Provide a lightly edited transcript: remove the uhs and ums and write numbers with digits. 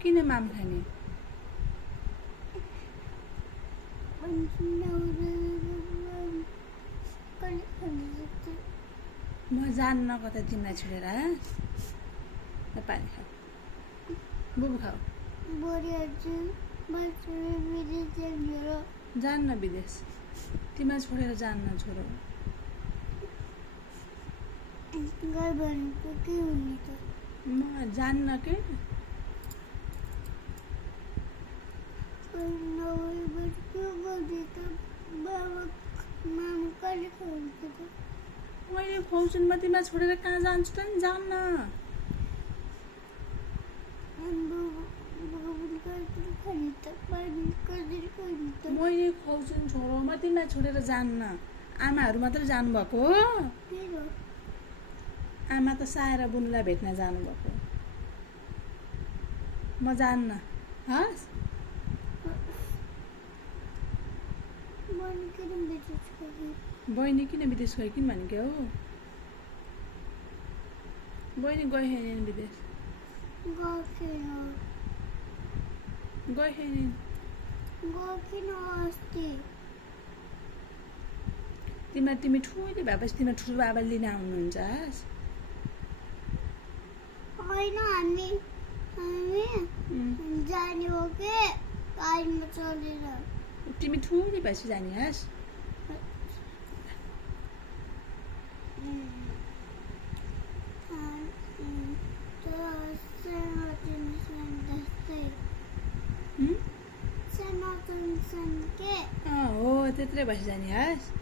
किन माम खाने म जान्न कता तिमीलाई छोडेर पानी खाऊ बुबु खाऊ जान्न विदेश तिमीलाई छोडेर जान्न छोरो म जान्न के मैले खुवाउँछु म तिमीलाई छोडेर कहाँ जान्छु त नि जान्न मैले खुवाउँछु नि छोरो म तिमीलाई छोडेर जान्न आमाहरू मात्रै जानुभएको हो आमा त साएर बुनुलाई भेट्न जानुभएको म जान्न हस् बहिनी किन विदेश गयो किन भनेको हो बहिनी गयो छैन विदेश गयो छैन तिमी ठुलो भएपछि तिम्रो ठुलो बाबा लिन आउनुहुन्छ होइन हामी जाने हो के गाडीमा चढेर तिमी ठुलो भएपछि जाने हस् हो त्यत्रै भएपछि जाने हस्